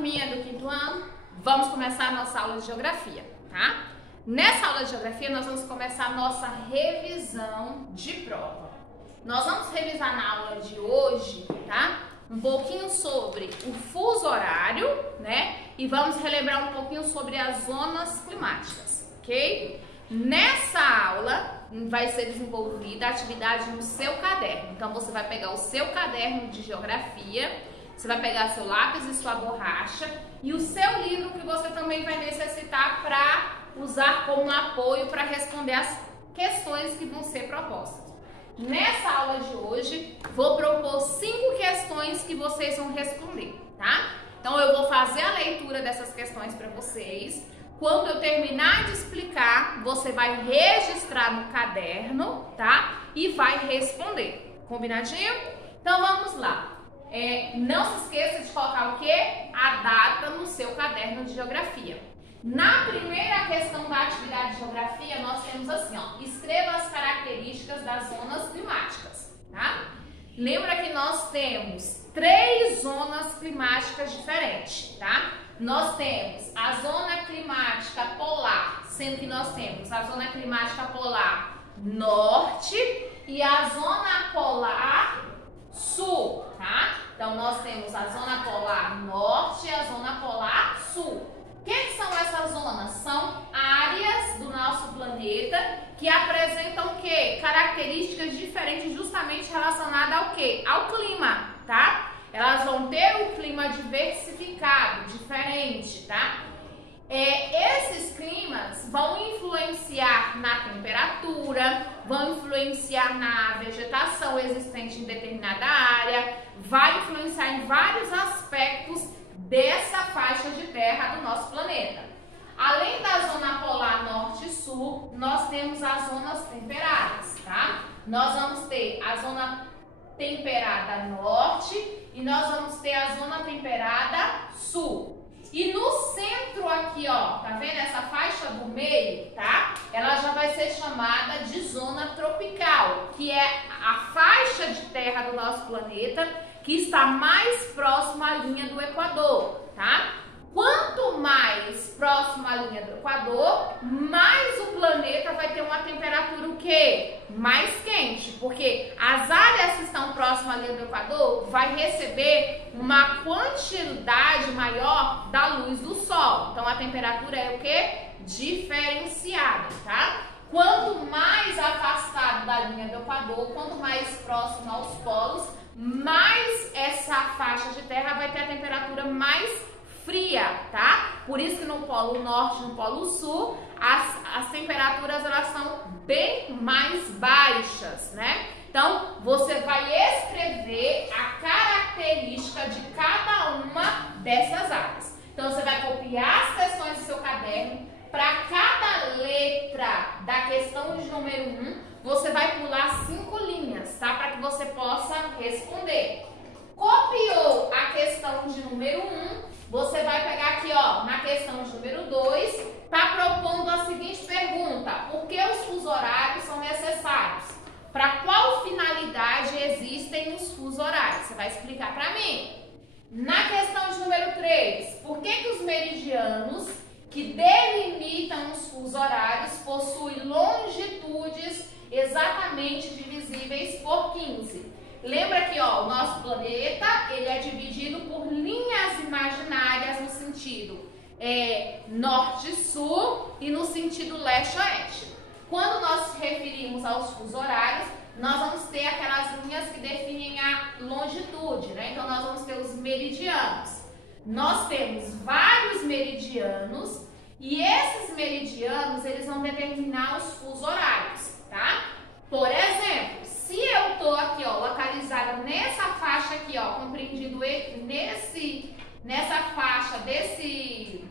turminha do quinto ano, vamos começar a nossa aula de geografia, tá? Nessa aula de geografia nós vamos começar a nossa revisão de prova. Nós vamos revisar na aula de hoje, tá? Um pouquinho sobre o fuso horário, né? E vamos relembrar um pouquinho sobre as zonas climáticas, ok? Nessa aula vai ser desenvolvida a atividade no seu caderno. Então você vai pegar o seu caderno de geografia, você vai pegar seu lápis e sua borracha e o seu livro que você também vai necessitar para usar como apoio para responder as questões que vão ser propostas. Nessa aula de hoje, vou propor 5 questões que vocês vão responder, tá? Então eu vou fazer a leitura dessas questões para vocês. Quando eu terminar de explicar, você vai registrar no caderno, tá? E vai responder. Combinadinho? Então vamos lá. Não se esqueça de colocar o quê? A data no seu caderno de geografia. Na primeira questão da atividade de geografia, nós temos assim, ó, escreva as características das zonas climáticas, tá? Lembra que nós temos 3 zonas climáticas diferentes, tá? Nós temos a zona climática polar, sendo que nós temos a zona climática polar norte e a zona polar sul, tá? Então nós temos a zona polar norte e a zona polar sul. O que são essas zonas? São áreas do nosso planeta que apresentam o quê? Características diferentes justamente relacionadas ao quê? Ao clima, tá? Elas vão ter um clima diversificado, diferente, tá? Esses climas vão influenciar na temperatura, vão influenciar na vegetação existente em determinada área, vai influenciar em vários aspectos dessa faixa de terra do nosso planeta. Além da zona polar norte e sul, nós temos as zonas temperadas, tá? Nós vamos ter a zona temperada norte e nós vamos ter a zona temperada sul. E no centro aqui, ó, tá vendo essa faixa do meio, tá? Ela já vai ser chamada de zona tropical, que é a faixa de terra do nosso planeta que está mais próxima à linha do Equador, tá? Quanto mais próximo à linha do Equador, mais o planeta vai ter uma temperatura o quê? Mais quente, porque as áreas que estão próximas à linha do Equador vai receber uma quantidade maior da luz do sol. Então a temperatura é o quê? Diferenciada, tá? Quanto mais afastado da linha do Equador, quanto mais próximo aos polos, mais essa faixa de terra vai ter a temperatura mais fria, tá? Por isso que no polo norte e no polo sul as temperaturas elas são bem mais baixas, né? Então você vai escrever a característica de cada uma dessas áreas. Então você vai copiar as questões do seu caderno. Para cada letra da questão de número 1, você vai pular 5 linhas, tá? Para que você possa responder. Copiou a questão de número 1, você vai pegar aqui, ó, na questão de número 2, tá propondo a seguinte pergunta: por que os fusos horários são necessários? Para qual finalidade existem os fusos horários? Você vai explicar para mim. Na questão de número 3, por que os meridianos que delimitam os fusos horários possuem longitudes exatamente divisíveis por 15? Lembra que, ó, o nosso planeta ele é dividido por linhas imaginárias no sentido norte-sul e no sentido leste-oeste. Quando nós nos referimos aos fusos horários, nós vamos ter aquelas linhas que definem a longitude, né? Então nós vamos ter os meridianos. Nós temos vários meridianos e esses meridianos eles vão determinar os fusos horários, tá? Por exemplo, se eu tô aqui, ó, localizada nessa faixa aqui, ó, compreendido nessa faixa desse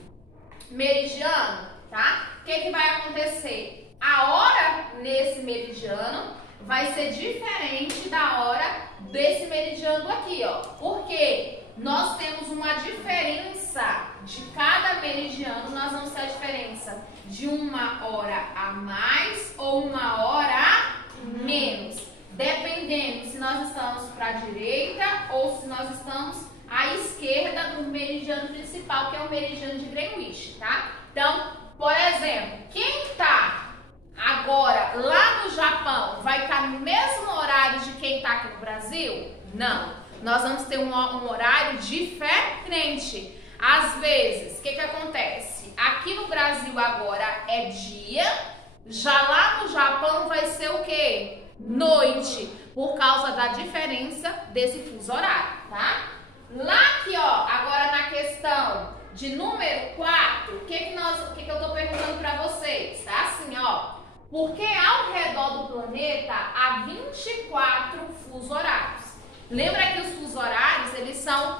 meridiano, tá? O que vai acontecer? A hora nesse meridiano vai ser diferente da hora desse meridiano aqui, ó. Por quê? Nós temos uma diferença de cada meridiano, nós vamos ter a diferença de 1 hora a mais ou 1 hora a menos, dependendo se nós estamos para a direita ou se nós estamos à esquerda do meridiano principal, que é o meridiano de Greenwich, tá? Então, por exemplo, quem tá agora lá no Japão vai estar no mesmo horário de quem tá aqui no Brasil? Não. Nós vamos ter um horário diferente. Às vezes, o que acontece? Aqui no Brasil agora é dia, já lá no Japão vai ser o quê? Noite, por causa da diferença desse fuso horário, tá? Lá aqui, ó, agora na questão de número 4, o que eu tô perguntando pra vocês? Tá assim, ó. Porque ao redor do planeta há 24 fusos horários. Lembra que os fusos horários, eles são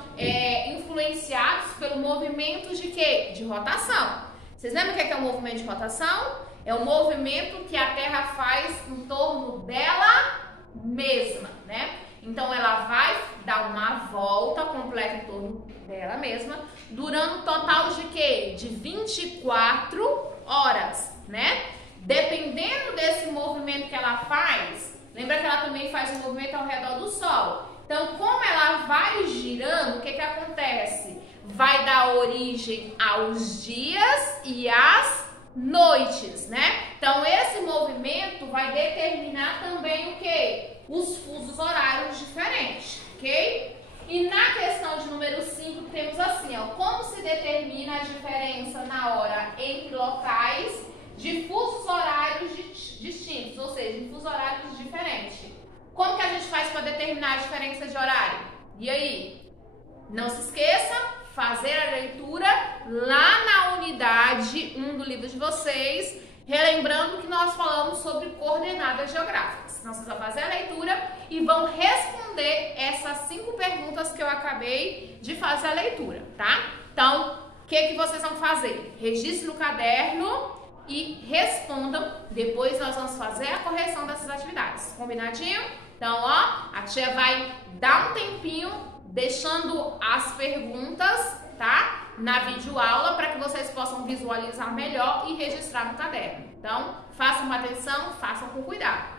influenciados pelo movimento de quê? De rotação. Vocês lembram o que é o movimento de rotação? É o movimento que a Terra faz em torno dela mesma, né? Então, ela vai dar uma volta completa em torno dela mesma, durando um total de quê? De 24 horas, né? Dependendo desse movimento que ela faz, lembra que ela também faz um movimento ao redor do Sol. Então, como ela vai girando, o que acontece? Vai dar origem aos dias e às noites, né? Então, esse movimento vai determinar também o quê? Os fusos horários diferentes, ok? E na questão de número 5, temos assim, ó, como se determina a diferença na hora entre locais de fusos horários distintos, ou seja, de fusos horários diferentes. Como que a gente faz para determinar a diferença de horário? E aí? Não se esqueça, fazer a leitura lá na unidade 1 do livro de vocês, relembrando que nós falamos sobre coordenadas geográficas. Então, vocês vão fazer a leitura e vão responder essas 5 perguntas que eu acabei de fazer a leitura, tá? Então, o que vocês vão fazer? Registre no caderno e respondam. Depois nós vamos fazer a correção dessas atividades. Combinadinho? Então, ó, a tia vai dar um tempinho deixando as perguntas, tá? Na videoaula, para que vocês possam visualizar melhor e registrar no caderno. Então, façam atenção, façam com cuidado.